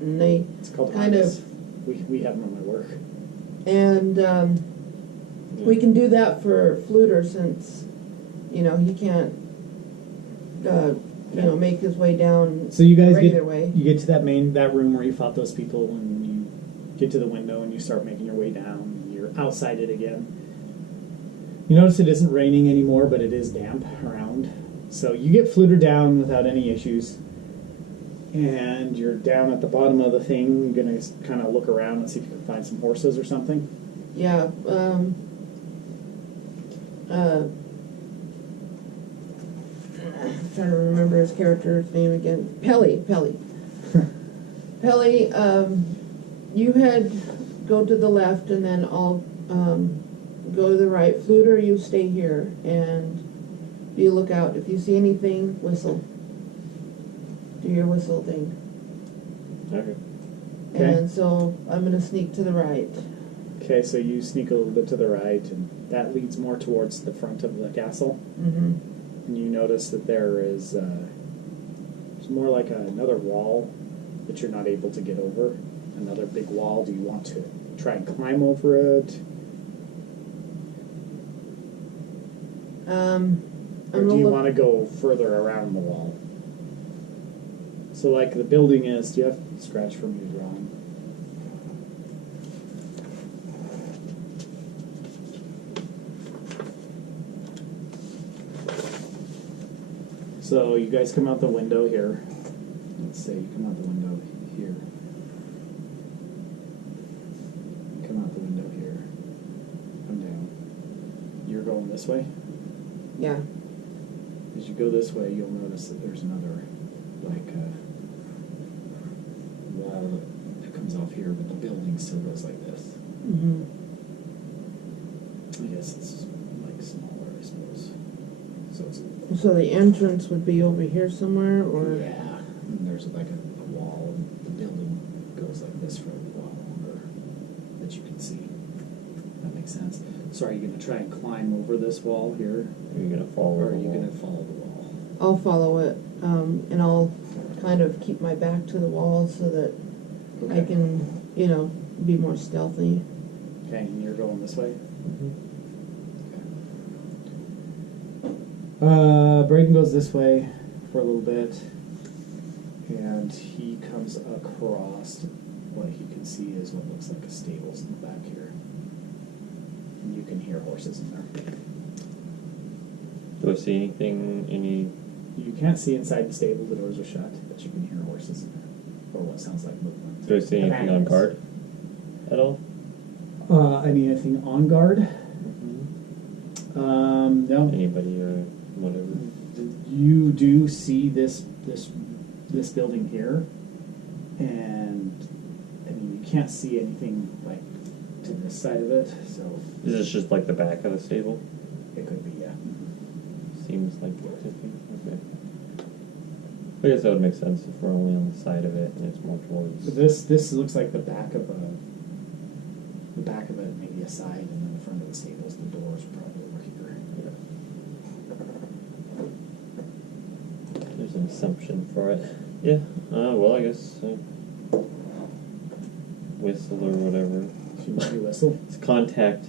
and they It's called kind harness. of, We have them on my work. and we can do that for Fluter since, you know, he can't, you know, make his way down So you guys the regular way. you get to that room where you fought those people, and you get to the window and you start making your way down. And you're outside it again. You notice it isn't raining anymore, but it is damp around. So you get Fluter down without any issues. And you're down at the bottom of the thing. You're going to kind of look around and see if you can find some horses or something. Yeah, I'm trying to remember his character's name again. Pelly. Pelly, you go to the left, and then I'll go to the right. Fluter, you stay here, and be lookout. If you see anything, whistle. Do your whistle thing. Okay. And so I'm going to sneak to the right. Okay, so you sneak a little bit to the right, and that leads more towards the front of the castle. Mm-hmm. And you notice that there is it's more like another wall that you're not able to get over. Another big wall. Do you want to try and climb over it? Or do you want to go further around the wall? So like the building is, do you have scratch from your drawing? So you guys come out the window here. Let's say you come out the window here. You come out the window here. Come down. You're going this way? Yeah. As you go this way, you'll notice that there's another, like, wall that comes off here, but the building still goes like this. Mm-hmm. I guess it's, like, smaller, I suppose. So it's... So the entrance would be over here somewhere, or? Yeah. And there's, like, a wall, and the building goes like this for a while longer that you can see. That makes sense. So are you going to try and climb over this wall here? Are you going to follow Or are the you wall? going to follow the wall? I'll follow it, and I'll kind of keep my back to the wall so that I can, you know, be more stealthy. Okay, and you're going this way? Okay. Braden goes this way for a little bit, and he comes across what he can see is what looks like a stables in the back here. And you can hear horses in there. Do I see anything, You can't see inside the stable, the doors are shut, but you can hear horses in there, or what sounds like movement. do I see anything on guard at all? Anything on guard? No. Anybody or whatever? You do see this building here, and I mean you can't see anything like to this side of it, so Is this just like the back of the stable? it could be, yeah. Seems like it could be. Okay. I guess that would make sense if we're only on the side of it and it's more towards. So this looks like the back of it, maybe a side, and then the front of the stables. The doors are probably over here. Yeah. There's an assumption for it. Yeah. Well, I guess whistle or whatever. You whistle. It's contact.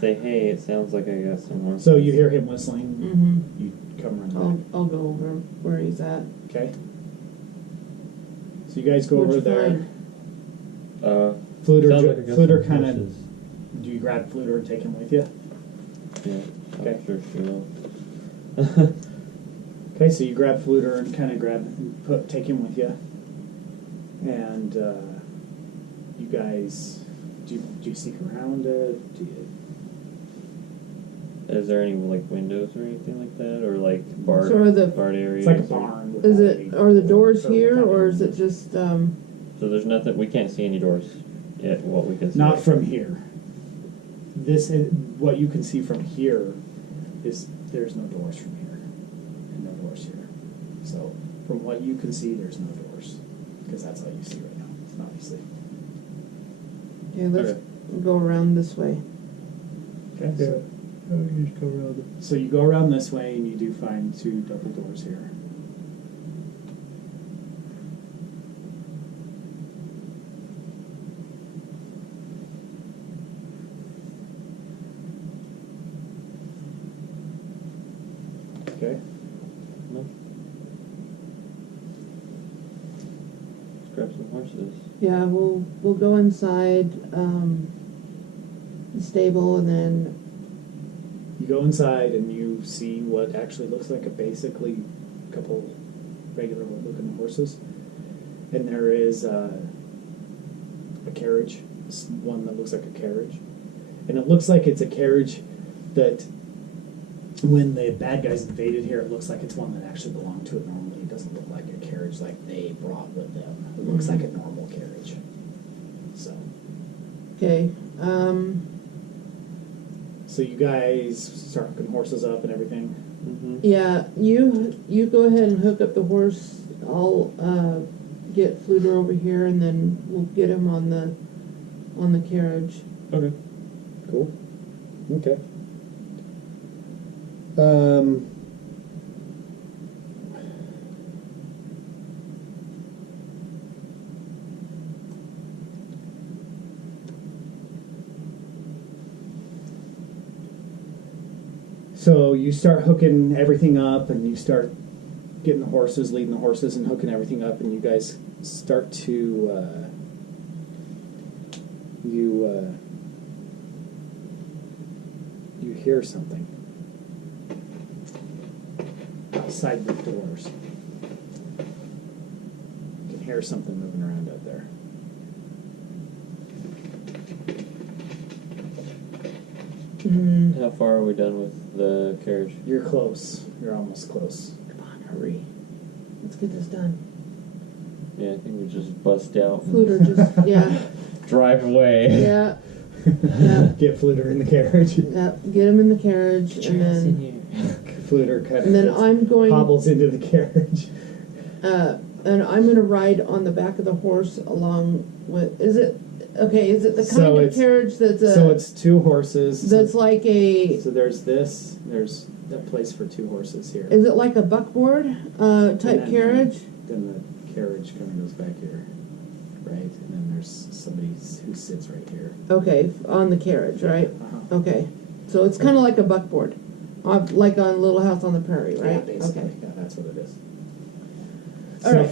Say, hey, it sounds like I got someone. So you hear him whistling. Mm-hmm. You come running back. I'll go over where he's at. Okay. So you guys go over Which there. one? Fluter, Sounds like I got Fluter some kind of. horses. Do you grab Fluter and take him with you? Yeah. Okay. I'm sure she will. Okay, so you grab Fluter and kind of take him with you, and you guys do you sneak around it? Do you? Is there any like windows or anything like that, or like barred So are the- barred areas? It's like a or- barn. Is without it, any- are the doors or here, without or any is it windows. just, So there's nothing. We can't see any doors yet. What we can see. Not from here. What you can see from here is there's no doors from here, and no doors here. So from what you can see, there's no doors, because that's all you see right now, obviously. okay, let's Okay. go around this way. Okay. Yeah. You just go around it. So you go around this way, and you do find two double doors here. Okay. No. Let's grab some horses. Yeah, we'll go inside the stable and then You go inside and you see what actually looks like a couple regular looking horses. And there is a carriage, one that looks like a carriage. And it looks like it's a carriage that when the bad guys invaded here, it looks like it's one that actually belonged to it normally. It doesn't look like a carriage like they brought with them. It looks like a normal carriage. So. okay. So you guys start hooking horses up and everything. Mm-hmm. Yeah, you go ahead and hook up the horse. I'll get Fluter over here, and then we'll get him on the carriage. Okay. Cool. Okay. So you start hooking everything up, and you start getting the horses, leading the horses, and hooking everything up, and you guys start to you hear something outside the doors. You can hear something moving around out there. How far are we done with the carriage? You're close. You're almost close. Come on, hurry. Let's get this done. Yeah, I think we just bust out. Fluter, just yeah, Drive away. yeah, yeah. Get Fluter in the carriage. Yeah, get him in the carriage, and then Fluter kind and then of I'm going hobbles into the carriage. and I'm gonna ride on the back of the horse along with. Is it the kind So of it's- carriage that's So it's two horses. that's like a? So there's this. There's a place for two horses here. Is it like a buckboard type then, carriage? Then the carriage kind of goes back here, right? And then there's somebody who sits right here. Okay, on the carriage, right? Uh-huh. Okay, so it's kind of like a buckboard, like on Little House on the Prairie, right? Yeah, basically. Okay. Yeah, that's what it is. All So right.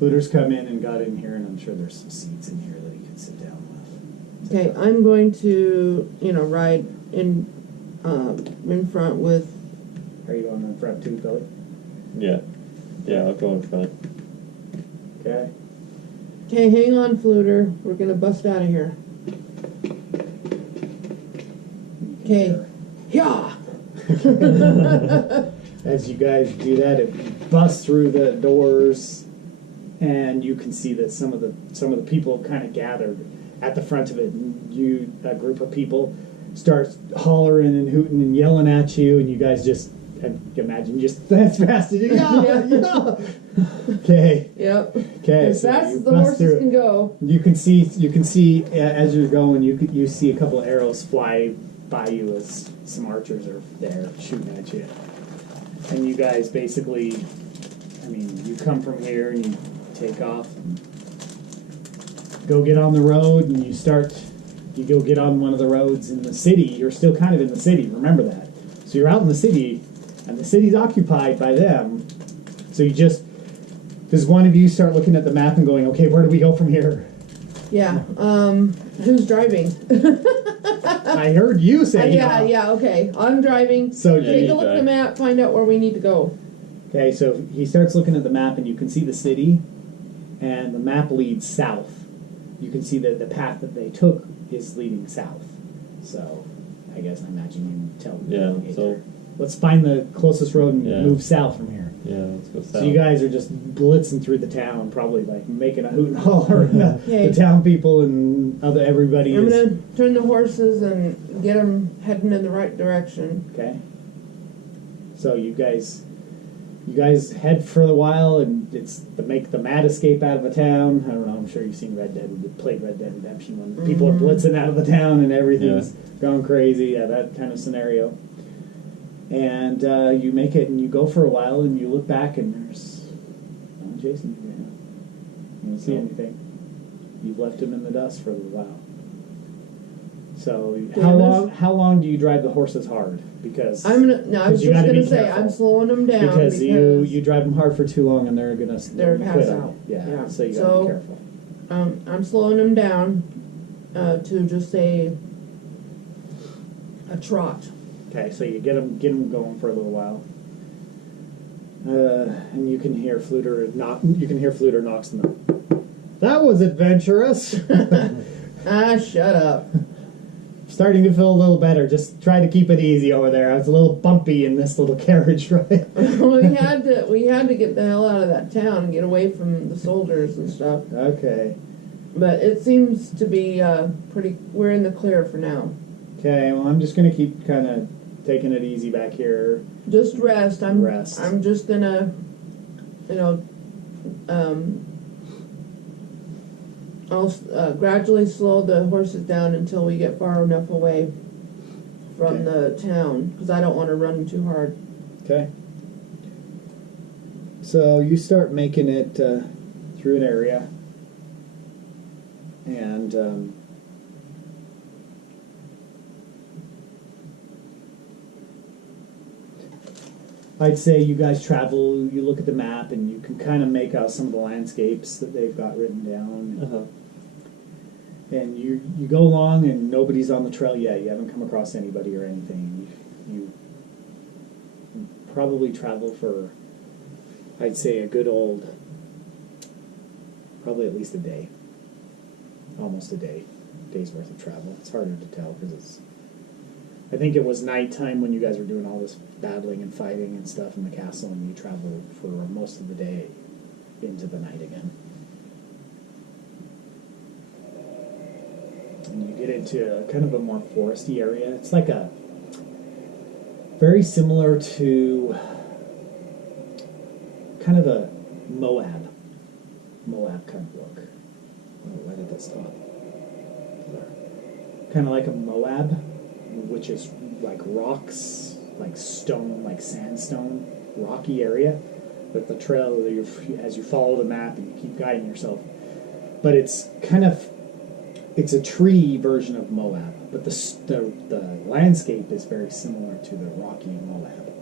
Fluter's come in and got in here, and I'm sure there's some seats in here that he can sit down with. Okay, I'm going to ride in front with. Are you on the front too, Billy? Yeah. Yeah, I'll go in front. Okay. Okay, hang on, Fluter. We're gonna bust out of here. Okay. Yeah. As you guys do that, it busts through the doors, and you can see that some of the people kind of gathered at the front of it. And a group of people, start hollering and hooting and yelling at you, and you guys just, I imagine, just as fast as you yeah. Okay. Yep. Okay. As so fast you as the bust horses through it. can go. You can see as you're going, you see a couple of arrows fly by you as some archers are there shooting at you. And you guys basically, I mean, you come from here and you take off and go get on the road, and you go get on one of the roads in the city. You're still kind of in the city, remember that. So you're out in the city, and the city's occupied by them. So does one of you start looking at the map and going, okay, where do we go from here? Yeah. Who's driving? I heard you say yeah. Okay. I'm driving. So Yeah, Take you a look at the drive. map. Find out where we need to go. okay, so he starts looking at the map, and you can see the city, and the map leads south. You can see that the path that they took is leading south. So I guess I imagine you tell the Yeah, navigator. so- Let's find the closest road and Yeah. move south from here. Yeah, let's go south. So you guys are just blitzing through the town, probably like making a hoot and holler, and Okay. the town people and everybody I'm is gonna turn the horses and get them heading in the right direction. okay. So you guys head for a while, and it's to make the mad escape out of a town. I don't know. I'm sure you've seen played Red Dead Redemption when people are blitzing out of the town and everything's gone crazy. Yeah, that kind of scenario. And you make it, and you go for a while, and you look back, and there's no Jason here now. You don't see No. anything. You've left him in the dust for a little while. So Damage? how long do you drive the horses hard? Because I was you just gotta be gonna say, careful. I'm slowing them down because you drive them hard for too long and they're gonna pass quit out. on you. Yeah, Yeah. so you gotta So- be careful. I'm slowing them down to just say a trot. Okay, so you get them going for a little while, and you can hear Fluter knocks them out. That was adventurous. Ah, shut up. Starting to feel a little better. Just try to keep it easy over there. I was a little bumpy in this little carriage ride. we had to get the hell out of that town and get away from the soldiers and stuff. Okay. But it seems to be we're in the clear for now. Okay, well, I'm just going to keep kind of taking it easy back here. Just rest. Rest. I'm just gonna, I'll gradually slow the horses down until we get far enough away from the town, because I don't want to run too hard. Okay. So you start making it through an area, and I'd say you guys travel, you look at the map, and you can kind of make out some of the landscapes that they've got written down. Uh-huh. And you go along, and nobody's on the trail yet. You haven't come across anybody or anything. You probably travel for, I'd say, a good old, probably at least a day. Almost a day's worth of travel. It's harder to tell because I think it was nighttime when you guys were doing all this battling and fighting and stuff in the castle, and you traveled for most of the day into the night again. And you get into kind of a more foresty area. It's like a very similar to kind of a Moab kind of look. Oh, why did that stop? Kind of like a Moab, which is like rocks, like stone, like sandstone, rocky area. But the trail, as you follow the map and you keep guiding yourself, but it's a tree version of Moab, but the landscape is very similar to the rocky Moab.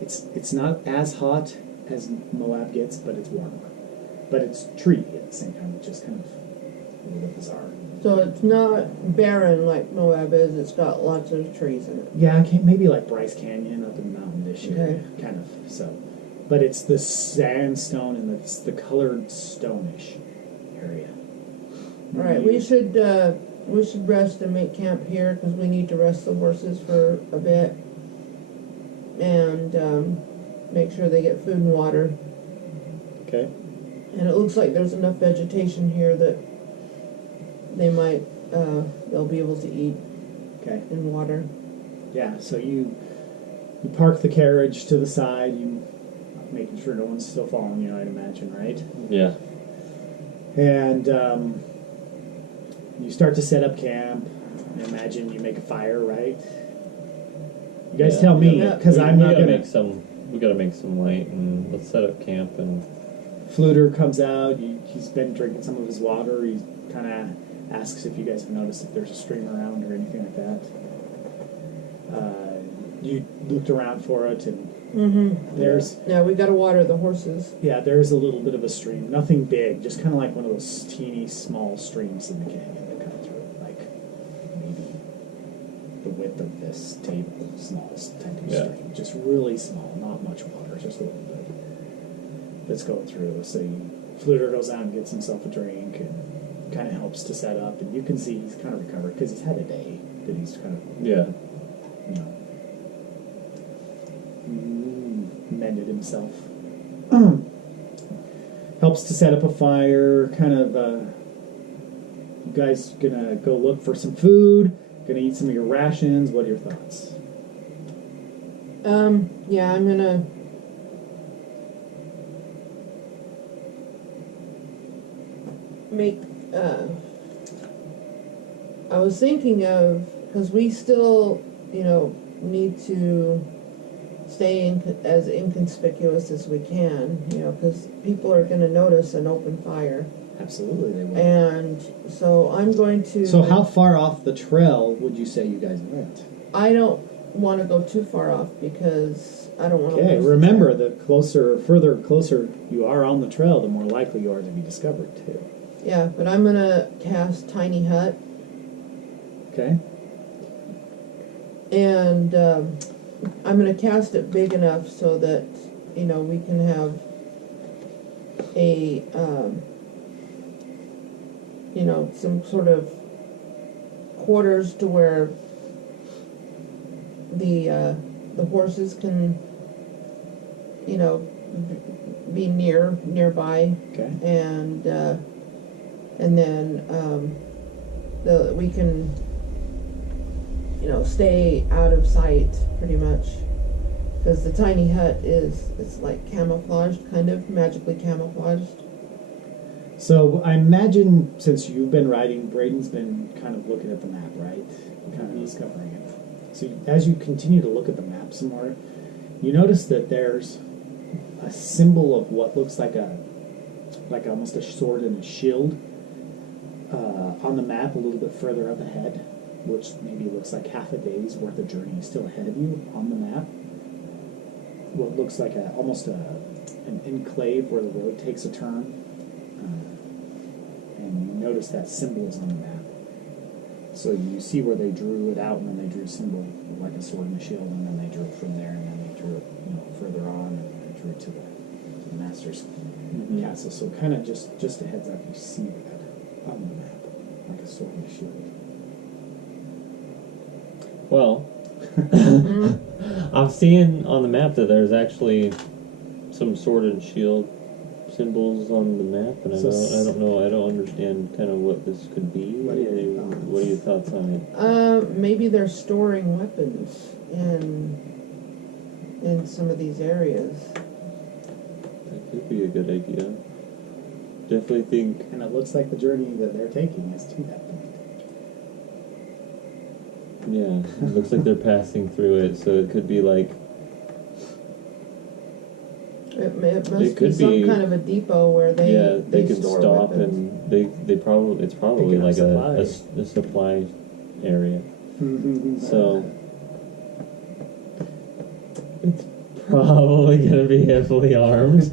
It's not as hot as Moab gets, but it's warmer. But it's tree at the same time, which is kind of a little bit bizarre. So it's not barren like Moab is. It's got lots of trees in it. Yeah, maybe like Bryce Canyon up in the mountain this year, Okay. kind of. So, but it's the sandstone and it's the colored stone-ish area. All right, we should rest and make camp here because we need to rest the horses for a bit and make sure they get food and water. Okay. And it looks like there's enough vegetation here that they'll be able to eat Okay. and water. Yeah. So you park the carriage to the side. You making sure no one's still following you, I'd imagine, right? Yeah. And you start to set up camp. I imagine you make a fire, right? You guys Yeah. tell me, Yeah. because I'm not gonna. We gotta make some light, and let's set up camp. And Fluter comes out. He's been drinking some of his water. He kind of asks if you guys have noticed if there's a stream around or anything like that. You looked around for it, and there's We got to water the horses. there's a little bit of a stream. Nothing big, just kind of like one of those teeny small streams in the canyon that come through, like maybe the width of this table, smallest type of stream, just really small, not much water, just a little bit that's going through. So Fluter goes out and gets himself a drink and kind of helps to set up, and you can see he's kind of recovered because he's had a day that he's kind of mended himself. Helps to set up a fire, kind of, you guys gonna go look for some food, gonna eat some of your rations. What are your thoughts? I'm gonna make, I was thinking of, because we still, need to stay as inconspicuous as we can, because people are going to notice an open fire. Absolutely, they will. And so I'm going to. So how far off the trail would you say you guys went? I don't want to go too far off because I don't want to. Okay, remember, the closer you are on the trail, the more likely you are to be discovered too. Yeah, but I'm gonna cast Tiny Hut, Okay. and I'm gonna cast it big enough so that we can have a some sort of quarters to where the horses can be nearby, Okay. and then we can stay out of sight pretty much, because the tiny hut it's like camouflaged, kind of magically camouflaged. So I imagine, since you've been riding, Braden's been kind of looking at the map, right? Kind of discovering it. So as you continue to look at the map some more, you notice that there's a symbol of what looks like almost a sword and a shield on the map a little bit further up ahead, which maybe looks like half a day's worth of journey is still ahead of you on the map. What looks like almost an enclave where the road takes a turn. And you notice that symbol is on the map. So you see where they drew it out, and then they drew a symbol like a sword and a shield, and then they drew it from there, and then they drew it further on, and then they drew it to the master's castle. So kind of just a heads up, you see that on the map, like a sword and a shield. Well, I'm seeing on the map that there's actually some sword and shield symbols on the map, and I don't know. I don't understand kind of what this could be. What What are your thoughts on it? Maybe they're storing weapons in some of these areas. That could be a good idea. Definitely think. And it looks like the journey that they're taking is to that point. Yeah, it looks like they're passing through it, so it could be like. It must It be could some be- kind of a depot where they can store stop weapons. and they probably it's probably Picking up like supplies. a supply area. So it's probably gonna be heavily armed.